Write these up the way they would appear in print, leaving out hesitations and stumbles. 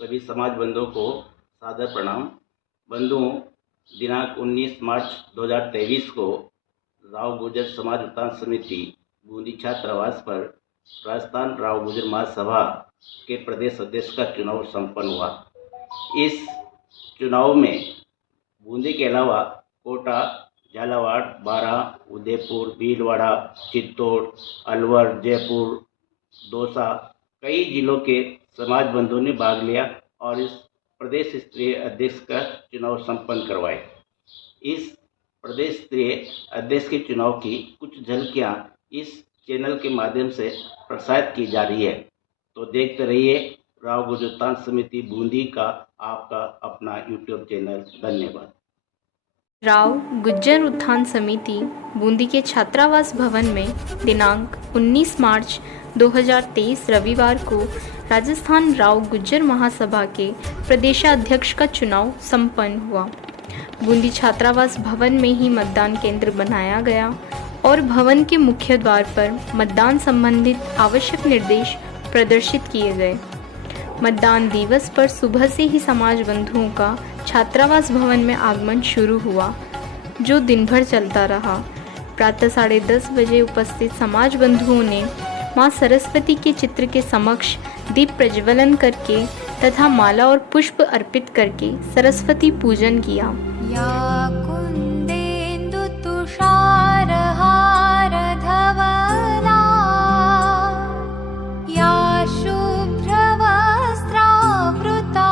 सभी समाज बंधुओं को सादर प्रणाम। बंधुओं, दिनांक 19 मार्च 2023 को राव गुर्जर समाज उत्थान समिति बूंदी छात्रावास पर राजस्थान राव गुर्जर महासभा के प्रदेश अध्यक्ष का चुनाव संपन्न हुआ। इस चुनाव में बूंदी के अलावा कोटा, झालावाड़, बारां, उदयपुर, भीलवाड़ा, चित्तौड़, अलवर, जयपुर, दौसा कई जिलों के समाज बंधुओं ने भाग लिया और इस प्रदेश स्तरीय अध्यक्ष का चुनाव संपन्न करवाए। इस प्रदेश स्तरीय अध्यक्ष के चुनाव की कुछ झलकियां इस चैनल के माध्यम से प्रसारित की जा रही है, तो देखते रहिए राव गुर्जर उत्थान समिति बूंदी का आपका अपना यूट्यूब चैनल। धन्यवाद। राव गुर्जर उत्थान समिति बूंदी के छात्रावास भवन में दिनांक 19 मार्च 2023 रविवार को राजस्थान राव गुर्जर महासभा के प्रदेशाध्यक्ष का चुनाव संपन्न हुआ। बूंदी छात्रावास भवन में ही मतदान केंद्र बनाया गया और भवन के मुख्य द्वार पर मतदान संबंधित आवश्यक निर्देश प्रदर्शित किए गए। मतदान दिवस पर सुबह से ही समाज बंधुओं का छात्रावास भवन में आगमन शुरू हुआ, जो दिन भर चलता रहा। प्रातः 10:30 बजे उपस्थित समाज बंधुओं ने मां सरस्वती के चित्र के समक्ष दीप प्रज्वलन करके तथा माला और पुष्प अर्पित करके सरस्वती पूजन किया। या कुंदेन्दु तुषार हार धवला, या शुभ्र वस्त्रावृता,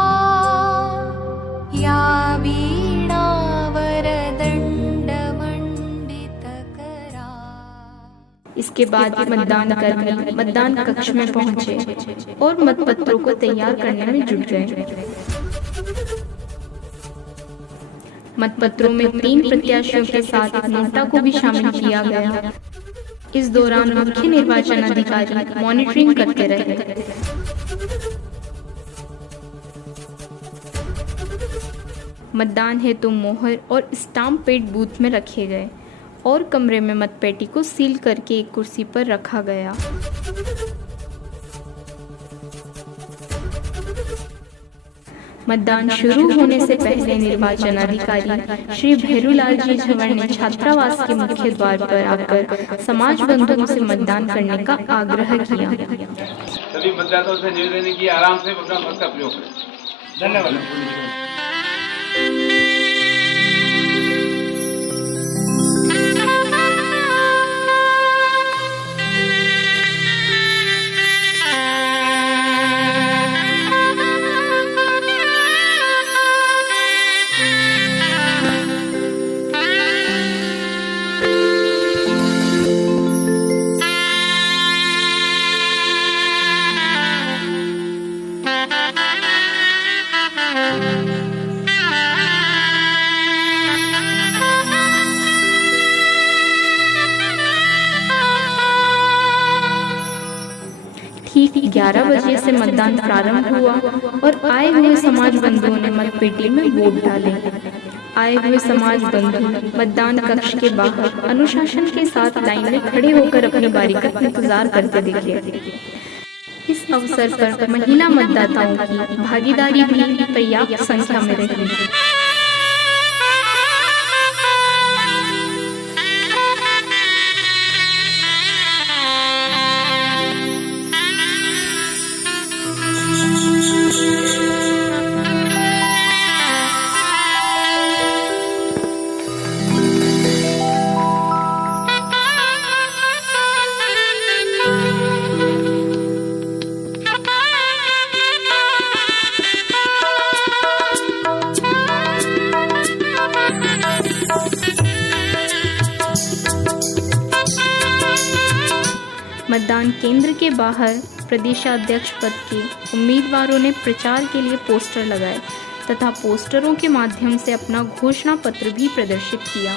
या वीणा वरदंड मंडितकरा। इसके बाद मतदान कर्मी मतदान कक्ष में पहुंचे और मतपत्रों को तैयार करने में जुट गए। मतपत्रों में 3 प्रत्याशियों के साथ नोटा को भी शामिल किया गया। इस दौरान मुख्य निर्वाचन अधिकारी मॉनिटरिंग करते रहे। मतदान हेतु मोहर और स्टाम्प पैड बूथ में रखे गए और कमरे में मतपेटी को सील करके एक कुर्सी पर रखा गया। मतदान शुरू होने से पहले निर्वाचन अधिकारी श्री भैरूलाल जी झंवर ने छात्रावास के मुख्य द्वार पर आकर समाज बंधुओं से मतदान करने का आग्रह किया। सभी मतदाताओं से निवेदन की आराम से अपना मत का प्रयोग करें। धन्यवाद। ठीक 11 बजे से मतदान प्रारंभ हुआ और आए हुए समाज बंधुओं ने मतपेटी में वोट डाले। आए हुए समाज बंधु मतदान कक्ष के बाहर अनुशासन के साथ लाइन में खड़े होकर अपनी बारी का इंतजार करते दिखे। इस अवसर पर महिला मतदाताओं की भागीदारी भी पर्याप्त संख्या में रही। मतदान केंद्र के बाहर प्रदेशाध्यक्ष पद के उम्मीदवारों ने प्रचार के लिए पोस्टर लगाए तथा पोस्टरों के माध्यम से अपना घोषणा पत्र भी प्रदर्शित किया।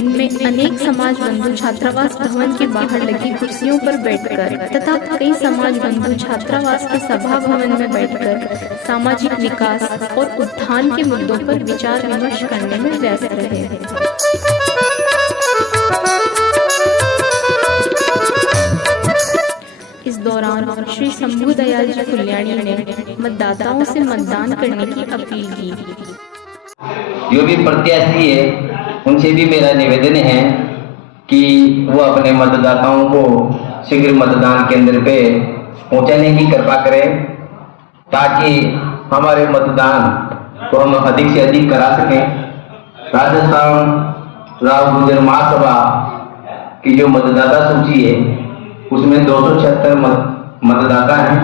दिन में अनेक समाज बंधु छात्रावास भवन के बाहर लगी कुर्सियों पर बैठकर तथा कई समाज बंधु छात्रावास के सभा भवन में बैठकर सामाजिक विकास और उत्थान के मुद्दों पर विचार विमर्श करने में व्यस्त रहे। इस दौरान श्री शंभू दयाल जी फुल्याणी ने मतदाताओं से मतदान करने की अपील की। जो भी प्रत्याशी है उनसे भी मेरा निवेदन है कि वो अपने मतदाताओं को शीघ्र मतदान केंद्र पे पहुंचाने की कृपा करें ताकि हमारे मतदान को हम अधिक से अधिक करा सकें। राजस्थान राव गुर्जर महासभा की जो मतदाता सूची है उसमें 276 मतदाता हैं।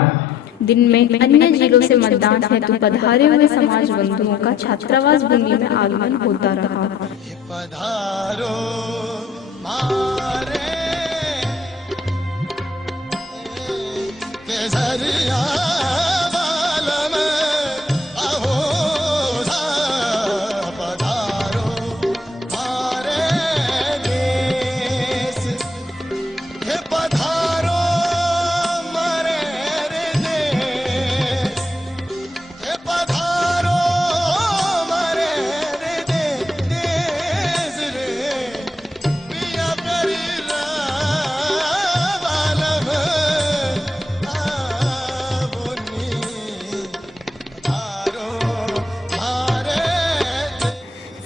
दिन में अन्य जिलों से मतदान हेतु पधारे हुए समाज बंधुओं का छात्रावास बूंदी में आगमन होता रहा। पधारो मारे केसरिया बालम अहोसा पधारो मारे देश हे पधारो मारे देश हे पधारो मारे देश रे पिया करीला बालम आबुनी पधारो मारे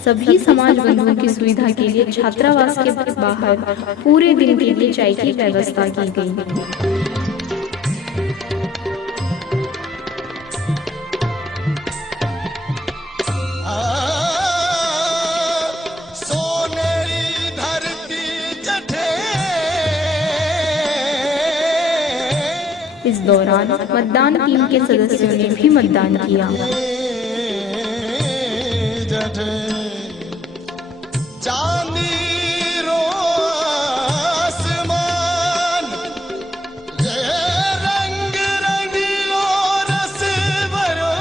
सभी समाज बंधुओं की सुविधा के लिए छात्रावास के बाहर पूरे दिन के लिए चाय की व्यवस्था की गई। सोनेरी धरती जठे इस दौरान मतदान टीम के सदस्यों ने भी मतदान किया। जठे चांदी रो आसमान ये रंग रंगीलो रस भरो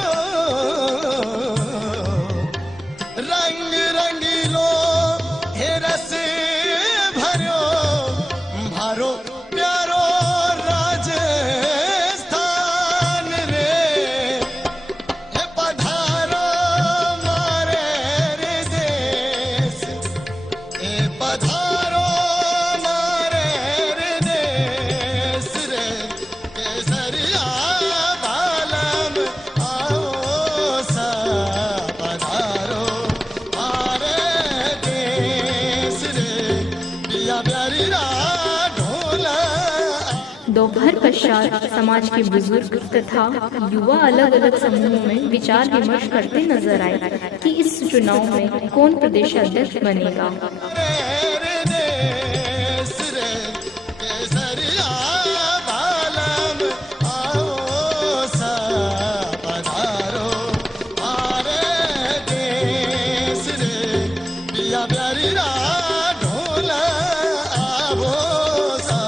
रंग रंगीलो हे रस भरो भारो प्यारो राजस्थान रे हे पधारो मारे रे देश हे पधारो मारे रे देश रे केसरिया बालम आओ सा पधारो मारे देश रे पिया प्यारी ढोला। दोपहर पश्चात समाज के बुजुर्ग तथा युवा अलग अलग समूहों में विचार विमर्श करते नजर आए कि इस चुनाव में कौन प्रदेशाध्यक्ष बनेगा। रे देश रे केसरिया बालम आओ सा पधारो मारे देश रे पिया प्यारी ढोला आवो सा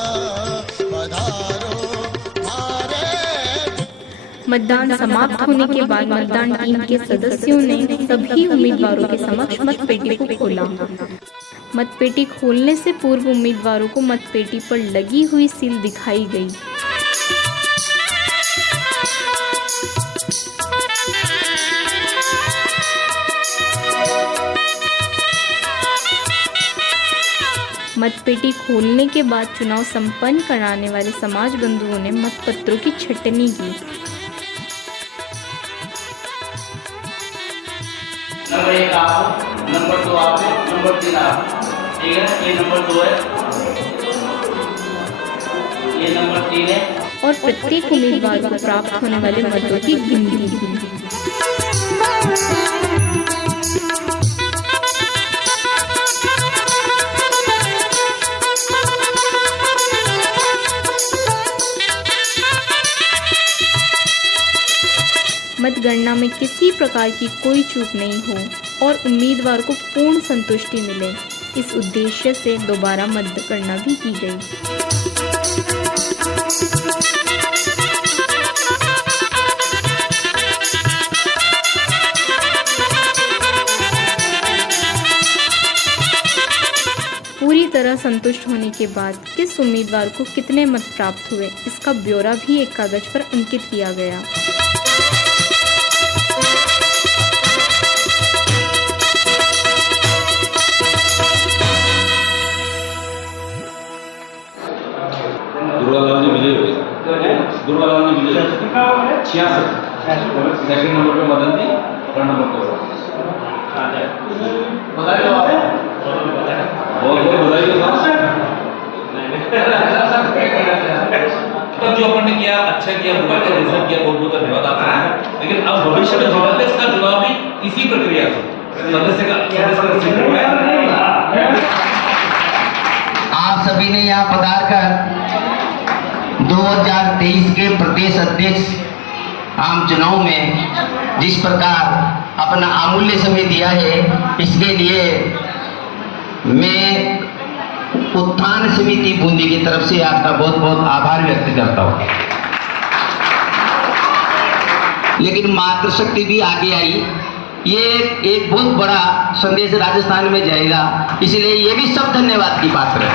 पधारो मारे मतदान समाप्त होने के बाद मतदान टीम के सदस्यों ने सभी उम्मीदवारों के समक्ष मतपेटी को खोला। मतपेटी खोलने से पूर्व उम्मीदवारों को मतपेटी पर लगी हुई सील दिखाई गई। मतपेटी खोलने के बाद चुनाव संपन्न कराने वाले समाज बंधुओं ने मतपत्रों की छटनी की। नंबर 1 आप, नंबर 2 आप, नंबर 3 आप, ठीक है। ये नंबर 2 है, ये नंबर 3 है। और प्रत्येक उम्मीदवार को प्राप्त होने वाले मतों की गिनती की। मतगणना में किसी प्रकार की कोई चूक नहीं हो और उम्मीदवार को पूर्ण संतुष्टि मिले, इस उद्देश्य से दोबारा मतगणना भी की गई। तरह संतुष्ट होने के बाद किस उम्मीदवार को कितने मत प्राप्त हुए, इसका ब्यौरा भी एक कागज पर अंकित किया गया। दुर्गालाल जी विजय हुए। दुर्गालाल जी विजय 66। सेकंड नंबर पे मदन जी, थर्ड नंबर पे बधाई हो। बहुत बहुत बधाई हो। जो अपन ने किया अच्छा किया, बुरा किया, जैसा किया, बहुत बहुत धन्यवाद आपका। लेकिन अब भविष्य में चुनाव है, इसका चुनाव भी इसी प्रक्रिया से सदस्य का आप सभी ने यहाँ पधार कर 2023 के प्रदेश अध्यक्ष आम चुनाव में जिस प्रकार अपना अमूल्य समय दिया है, इसके लिए मैं उत्थान समिति बूंदी की तरफ से आपका बहुत बहुत आभार व्यक्त करता हूँ। लेकिन मातृशक्ति भी आगे आई, ये एक बहुत बड़ा संदेश राजस्थान में जाएगा, इसलिए ये भी सब धन्यवाद की पात्र है।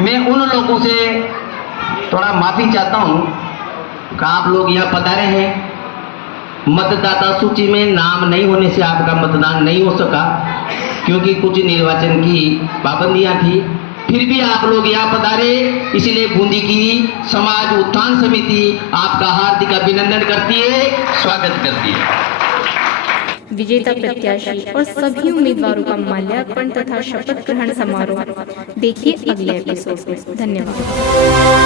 मैं उन लोगों से थोड़ा माफी चाहता हूं कि आप लोग यहाँ पधारे हैं, मतदाता सूची में नाम नहीं होने से आपका मतदान नहीं हो सका, क्योंकि कुछ निर्वाचन की पाबंदियां थी। फिर भी आप लोग यहाँ पधारे, इसलिए बूंदी की समाज उत्थान समिति आपका हार्दिक अभिनंदन करती है, स्वागत करती है। विजेता प्रत्याशी और सभी उम्मीदवारों का माल्यार्पण तथा शपथ ग्रहण समारोह देखिए अगले एपिसोड में। धन्यवाद।